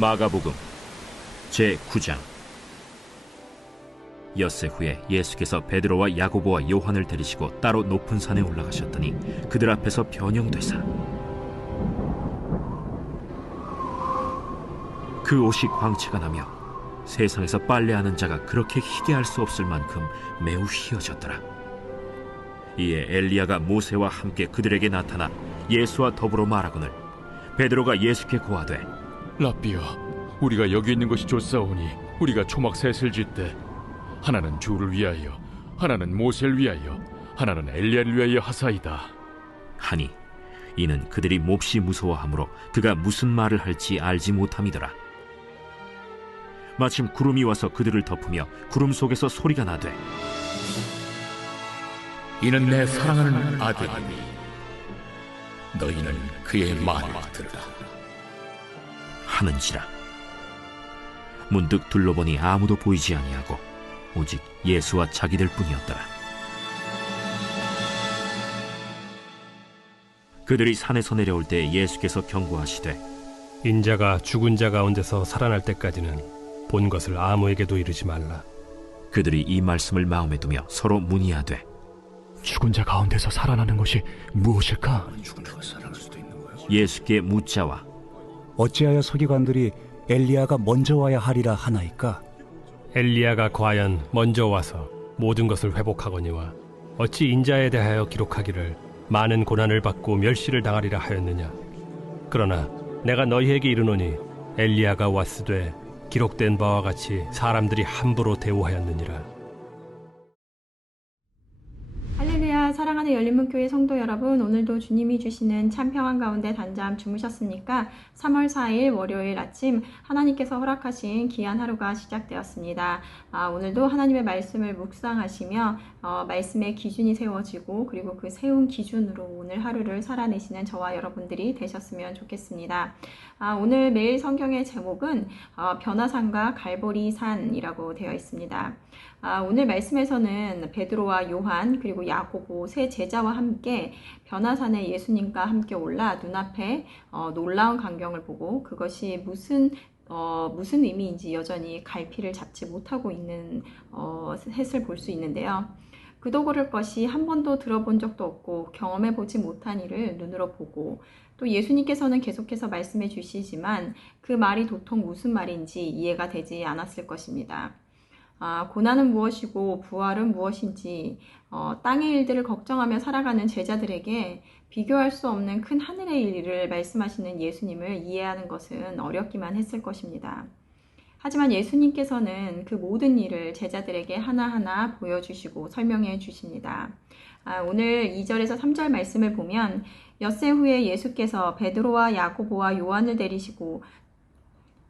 마가복음 제9장. 엿새 후에 예수께서 베드로와 야고보와 요한을 데리시고 따로 높은 산에 올라가셨더니 그들 앞에서 변형되사 그 옷이 광채가 나며 세상에서 빨래하는 자가 그렇게 희게 할 수 없을 만큼 매우 희어졌더라. 이에 엘리야가 모세와 함께 그들에게 나타나 예수와 더불어 말하거늘 베드로가 예수께 고하되, 라삐여, 우리가 여기 있는 것이 좋사오니 우리가 초막 셋을 짓되 하나는 주를 위하여, 하나는 모세를 위하여, 하나는 엘리야를 위하여 하사이다 하니 이는 그들이 몹시 무서워하므로 그가 무슨 말을 할지 알지 못함이더라. 마침 구름이 와서 그들을 덮으며 구름 속에서 소리가 나되, 이는 내 사랑하는 아들이니 너희는 그의 말을 들으라 하는지라. 문득 둘러보니 아무도 보이지 아니하고 오직 예수와 자기들 뿐이었더라. 그들이 산에서 내려올 때 예수께서 경고하시되, 인자가 죽은 자 가운데서 살아날 때까지는 본 것을 아무에게도 이르지 말라. 그들이 이 말씀을 마음에 두며 서로 문의하되, 죽은 자 가운데서 살아나는 것이 무엇일까? 예수께 묻자와 어찌하여 서기관들이 엘리야가 먼저 와야 하리라 하나이까? 엘리야가 과연 먼저 와서 모든 것을 회복하거니와 어찌 인자에 대하여 기록하기를 많은 고난을 받고 멸시를 당하리라 하였느냐? 그러나 내가 너희에게 이르노니 엘리야가 왔으되 기록된 바와 같이 사람들이 함부로 대우하였느니라. 할렐루야. 사랑하는 열린문교회 성도 여러분, 오늘도 주님이 주시는 참 평안 가운데 단잠 주무셨습니까? 3월 4일 월요일 아침 하나님께서 허락하신 귀한 하루가 시작되었습니다. 오늘도 하나님의 말씀을 묵상하시며 말씀의 기준이 세워지고 그리고 그 세운 기준으로 오늘 하루를 살아내시는 저와 여러분들이 되셨으면 좋겠습니다. 오늘 매일 성경의 제목은 변화산과 갈보리산이라고 되어 있습니다. 오늘 말씀에서는 베드로와 요한 그리고 야고보 세 제자와 함께 변화산에 예수님과 함께 올라 눈앞에 놀라운 광경을 보고 그것이 무슨 의미인지 여전히 갈피를 잡지 못하고 있는 셋을 볼 수 있는데요. 그도 그럴 것이 한 번도 들어본 적도 없고 경험해 보지 못한 일을 눈으로 보고 또 예수님께서는 계속해서 말씀해 주시지만 그 말이 도통 무슨 말인지 이해가 되지 않았을 것입니다. 고난은 무엇이고 부활은 무엇인지 땅의 일들을 걱정하며 살아가는 제자들에게 비교할 수 없는 큰 하늘의 일을 말씀하시는 예수님을 이해하는 것은 어렵기만 했을 것입니다. 하지만 예수님께서는 그 모든 일을 제자들에게 하나하나 보여주시고 설명해 주십니다. 오늘 2절에서 3절 말씀을 보면 엿새 후에 예수께서 베드로와 야고보와 요한을 데리시고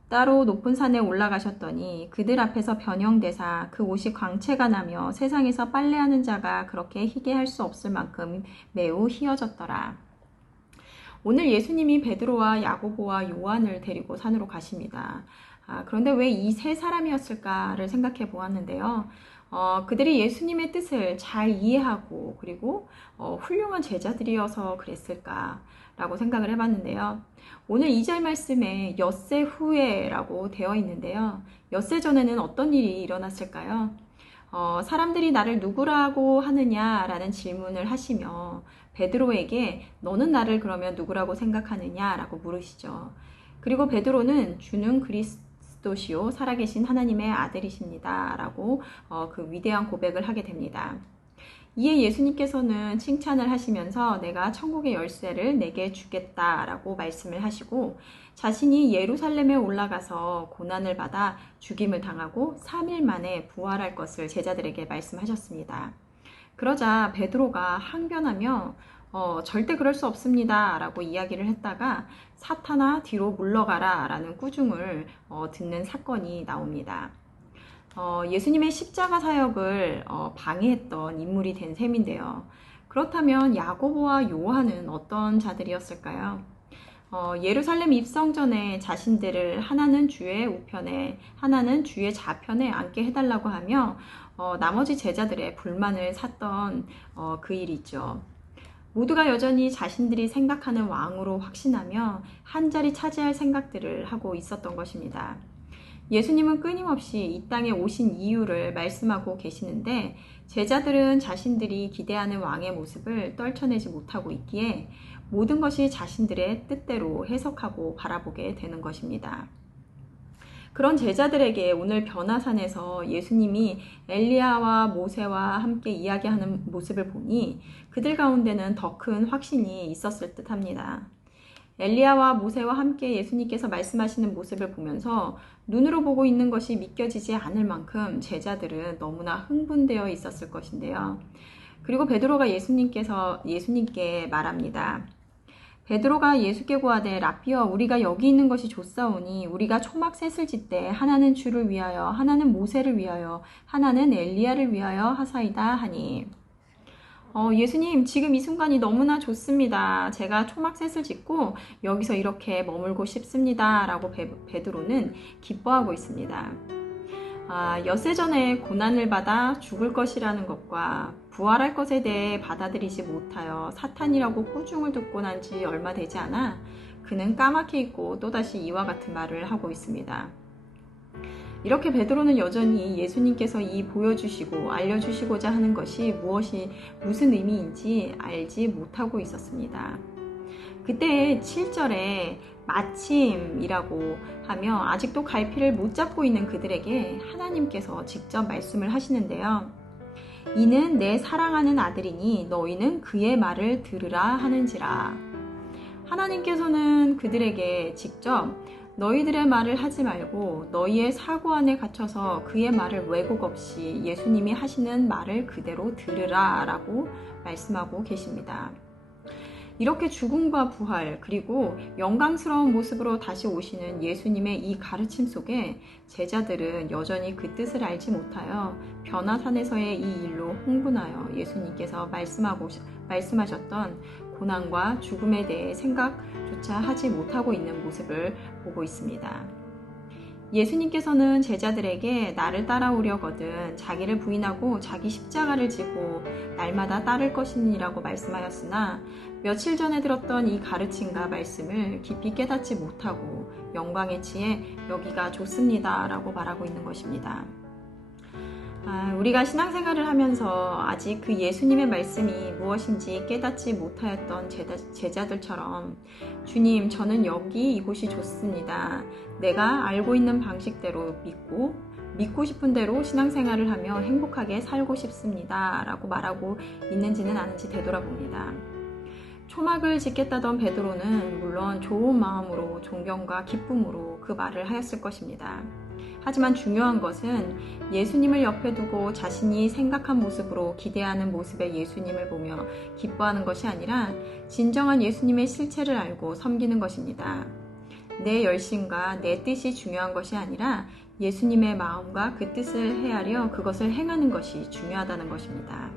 따로 높은 산에 올라가셨더니 그들 앞에서 변형되사 그 옷이 광채가 나며 세상에서 빨래하는 자가 그렇게 희게 할 수 없을 만큼 매우 희어졌더라. 오늘 예수님이 베드로와 야고보와 요한을 데리고 산으로 가십니다. 그런데 왜 이 세 사람이었을까를 생각해 보았는데요. 그들이 예수님의 뜻을 잘 이해하고 그리고 훌륭한 제자들이어서 그랬을까라고 생각을 해봤는데요. 오늘 2절 말씀에 엿새 후에라고 되어 있는데요. 엿새 전에는 어떤 일이 일어났을까요? 사람들이 나를 누구라고 하느냐라는 질문을 하시며 베드로에게 너는 나를 그러면 누구라고 생각하느냐라고 물으시죠. 그리고 베드로는 주는 그리스도시요 살아계신 하나님의 아들이십니다 라고 그 위대한 고백을 하게 됩니다. 이에 예수님께서는 칭찬을 하시면서 내가 천국의 열쇠를 내게 주겠다라고 말씀을 하시고 자신이 예루살렘에 올라가서 고난을 받아 죽임을 당하고 3일 만에 부활할 것을 제자들에게 말씀하셨습니다. 그러자 베드로가 항변하며 절대 그럴 수 없습니다 라고 이야기를 했다가 사탄아 뒤로 물러가라 라는 꾸중을 듣는 사건이 나옵니다. 예수님의 십자가 사역을 방해했던 인물이 된 셈인데요. 그렇다면 야고보와 요한은 어떤 자들이었을까요? 예루살렘 입성 전에 자신들을 하나는 주의 우편에 하나는 주의 좌편에 앉게 해달라고 하며 나머지 제자들의 불만을 샀던 그 일이 있죠. 모두가 여전히 자신들이 생각하는 왕으로 확신하며 한 자리 차지할 생각들을 하고 있었던 것입니다. 예수님은 끊임없이 이 땅에 오신 이유를 말씀하고 계시는데 제자들은 자신들이 기대하는 왕의 모습을 떨쳐내지 못하고 있기에 모든 것이 자신들의 뜻대로 해석하고 바라보게 되는 것입니다. 그런 제자들에게 오늘 변화산에서 예수님이 엘리야와 모세와 함께 이야기하는 모습을 보니 그들 가운데는 더 큰 확신이 있었을 듯합니다. 엘리야와 모세와 함께 예수님께서 말씀하시는 모습을 보면서 눈으로 보고 있는 것이 믿겨지지 않을 만큼 제자들은 너무나 흥분되어 있었을 것인데요. 그리고 베드로가 예수님께 말합니다. 베드로가 예수께 구하되 라삐여 우리가 여기 있는 것이 좋사오니 우리가 초막 셋을 짓되 하나는 주를 위하여 하나는 모세를 위하여 하나는 엘리야를 위하여 하사이다 하니 예수님 지금 이 순간이 너무나 좋습니다. 제가 초막 셋을 짓고 여기서 이렇게 머물고 싶습니다 라고 베드로는 기뻐하고 있습니다. 엿새 전에 고난을 받아 죽을 것이라는 것과 부활할 것에 대해 받아들이지 못하여 사탄이라고 꾸중을 듣고 난 지 얼마 되지 않아 그는 까맣게 잊고 또다시 이와 같은 말을 하고 있습니다. 이렇게 베드로는 여전히 예수님께서 이 보여주시고 알려주시고자 하는 것이 무슨 의미인지 알지 못하고 있었습니다. 그때 7절에 마침이라고 하며 아직도 갈피를 못 잡고 있는 그들에게 하나님께서 직접 말씀을 하시는데요. 이는 내 사랑하는 아들이니 너희는 그의 말을 들으라 하는지라. 하나님께서는 그들에게 직접 너희들의 말을 하지 말고 너희의 사고 안에 갇혀서 그의 말을 왜곡 없이 예수님이 하시는 말을 그대로 들으라 라고 말씀하고 계십니다. 이렇게 죽음과 부활 그리고 영광스러운 모습으로 다시 오시는 예수님의 이 가르침 속에 제자들은 여전히 그 뜻을 알지 못하여 변화산에서의 이 일로 흥분하여 예수님께서 말씀하셨던 고난과 죽음에 대해 생각조차 하지 못하고 있는 모습을 보고 있습니다. 예수님께서는 제자들에게 나를 따라오려거든 자기를 부인하고 자기 십자가를 지고 날마다 따를 것이니라고 말씀하였으나 며칠 전에 들었던 이 가르침과 말씀을 깊이 깨닫지 못하고 영광에 취해 여기가 좋습니다 라고 말하고 있는 것입니다. 우리가 신앙생활을 하면서 아직 그 예수님의 말씀이 무엇인지 깨닫지 못하였던 제자들처럼 주님 저는 이곳이 좋습니다. 내가 알고 있는 방식대로 믿고 싶은 대로 신앙생활을 하며 행복하게 살고 싶습니다 라고 말하고 있는지는 아닌지 되돌아봅니다. 초막을 짓겠다던 베드로는 물론 좋은 마음으로 존경과 기쁨으로 그 말을 하였을 것입니다. 하지만 중요한 것은 예수님을 옆에 두고 자신이 생각한 모습으로 기대하는 모습의 예수님을 보며 기뻐하는 것이 아니라 진정한 예수님의 실체를 알고 섬기는 것입니다. 내 열심과 내 뜻이 중요한 것이 아니라 예수님의 마음과 그 뜻을 헤아려 그것을 행하는 것이 중요하다는 것입니다.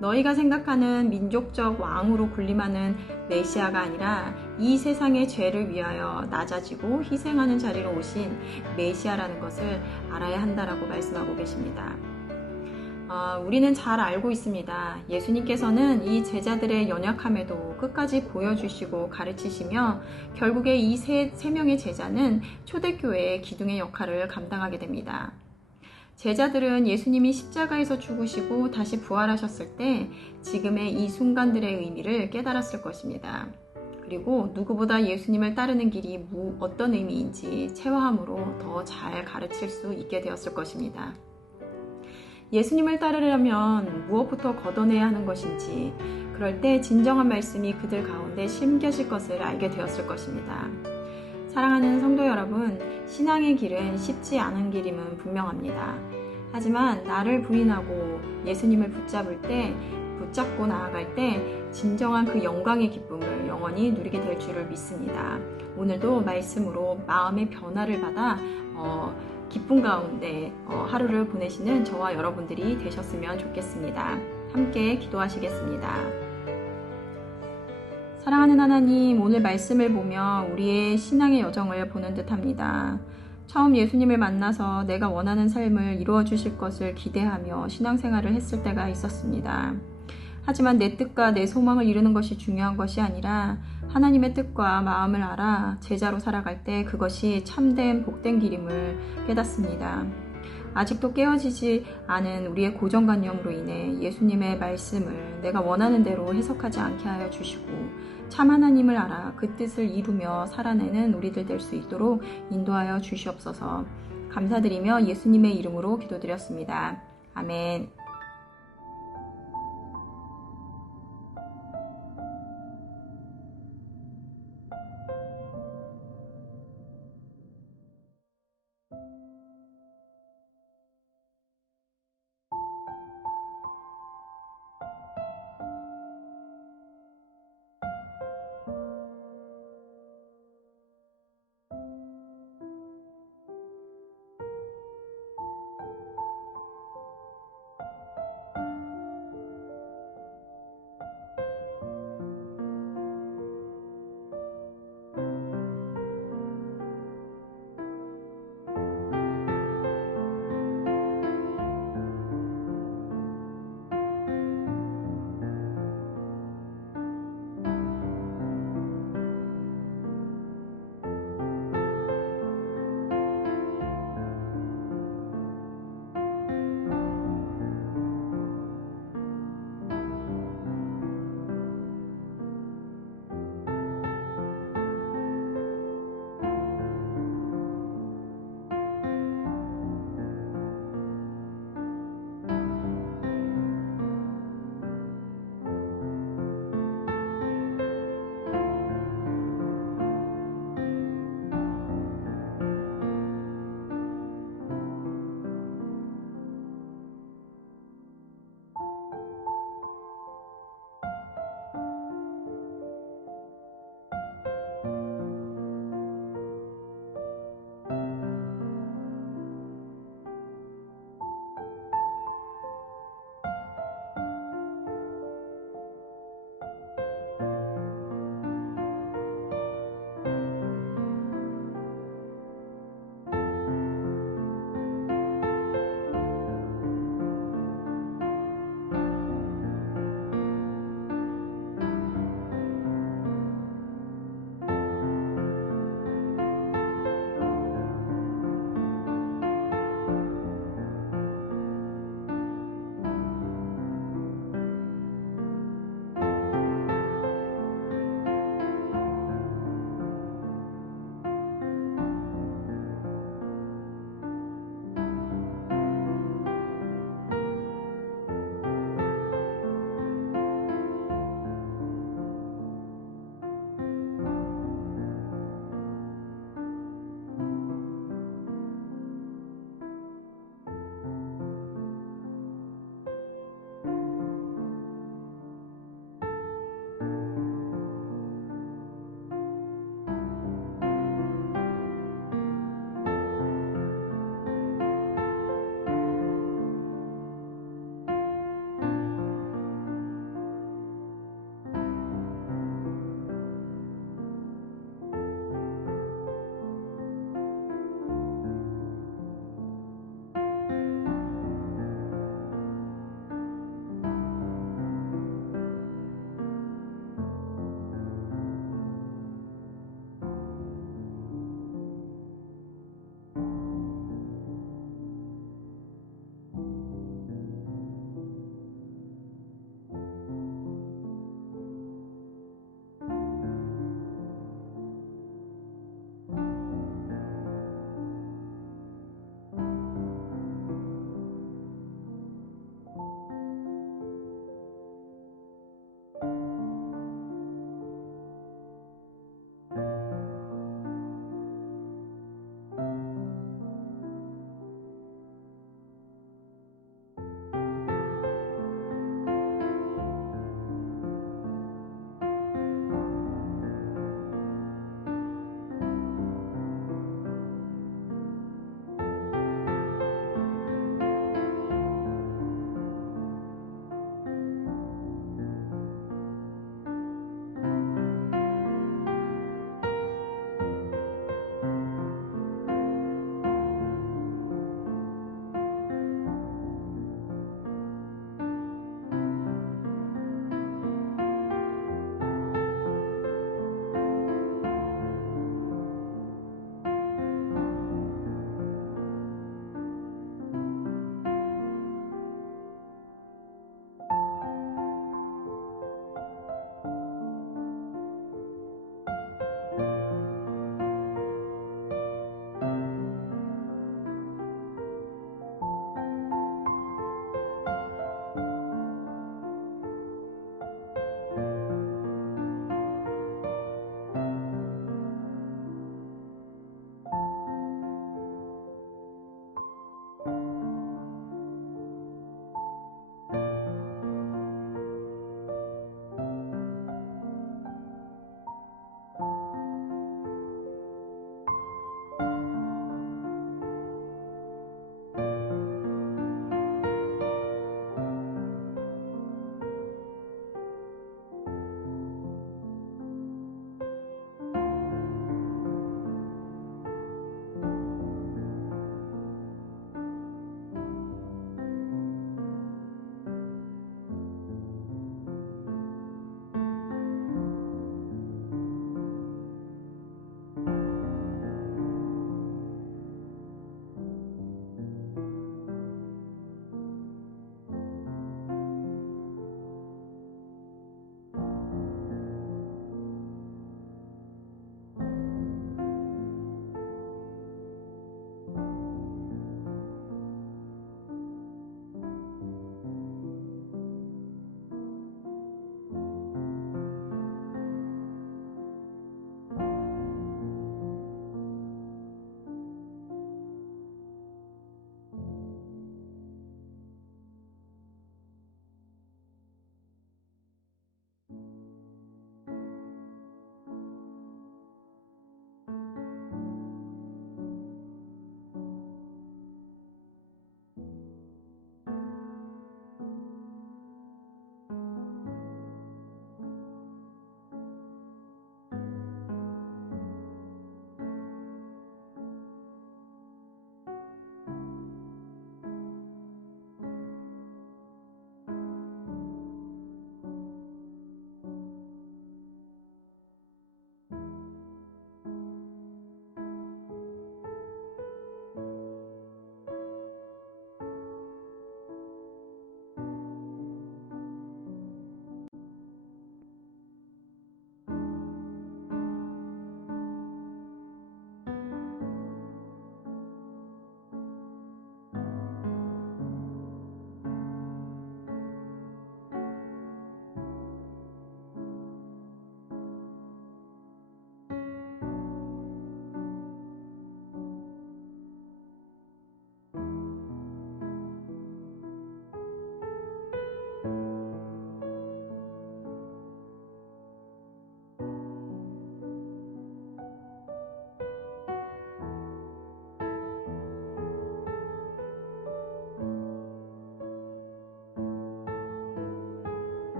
너희가 생각하는 민족적 왕으로 군림하는 메시아가 아니라 이 세상의 죄를 위하여 낮아지고 희생하는 자리로 오신 메시아라는 것을 알아야 한다라고 말씀하고 계십니다. 우리는 잘 알고 있습니다. 예수님께서는 이 제자들의 연약함에도 끝까지 보여주시고 가르치시며 결국에 이 세 명의 제자는 초대교회의 기둥의 역할을 감당하게 됩니다. 제자들은 예수님이 십자가에서 죽으시고 다시 부활하셨을 때 지금의 이 순간들의 의미를 깨달았을 것입니다. 그리고 누구보다 예수님을 따르는 길이 어떤 의미인지 체화함으로 더 잘 가르칠 수 있게 되었을 것입니다. 예수님을 따르려면 무엇부터 걷어내야 하는 것인지 그럴 때 진정한 말씀이 그들 가운데 심겨질 것을 알게 되었을 것입니다. 사랑하는 성도 여러분, 신앙의 길은 쉽지 않은 길임은 분명합니다. 하지만 나를 부인하고 예수님을 붙잡고 나아갈 때 진정한 그 영광의 기쁨을 영원히 누리게 될 줄을 믿습니다. 오늘도 말씀으로 마음의 변화를 받아 기쁨 가운데 하루를 보내시는 저와 여러분들이 되셨으면 좋겠습니다. 함께 기도하시겠습니다. 사랑하는 하나님, 오늘 말씀을 보며 우리의 신앙의 여정을 보는 듯합니다. 처음 예수님을 만나서 내가 원하는 삶을 이루어 주실 것을 기대하며 신앙생활을 했을 때가 있었습니다. 하지만 내 뜻과 내 소망을 이루는 것이 중요한 것이 아니라 하나님의 뜻과 마음을 알아 제자로 살아갈 때 그것이 참된 복된 길임을 깨닫습니다. 아직도 깨어지지 않은 우리의 고정관념으로 인해 예수님의 말씀을 내가 원하는 대로 해석하지 않게 하여 주시고 참 하나님을 알아 그 뜻을 이루며 살아내는 우리들 될 수 있도록 인도하여 주시옵소서. 감사드리며 예수님의 이름으로 기도드렸습니다. 아멘.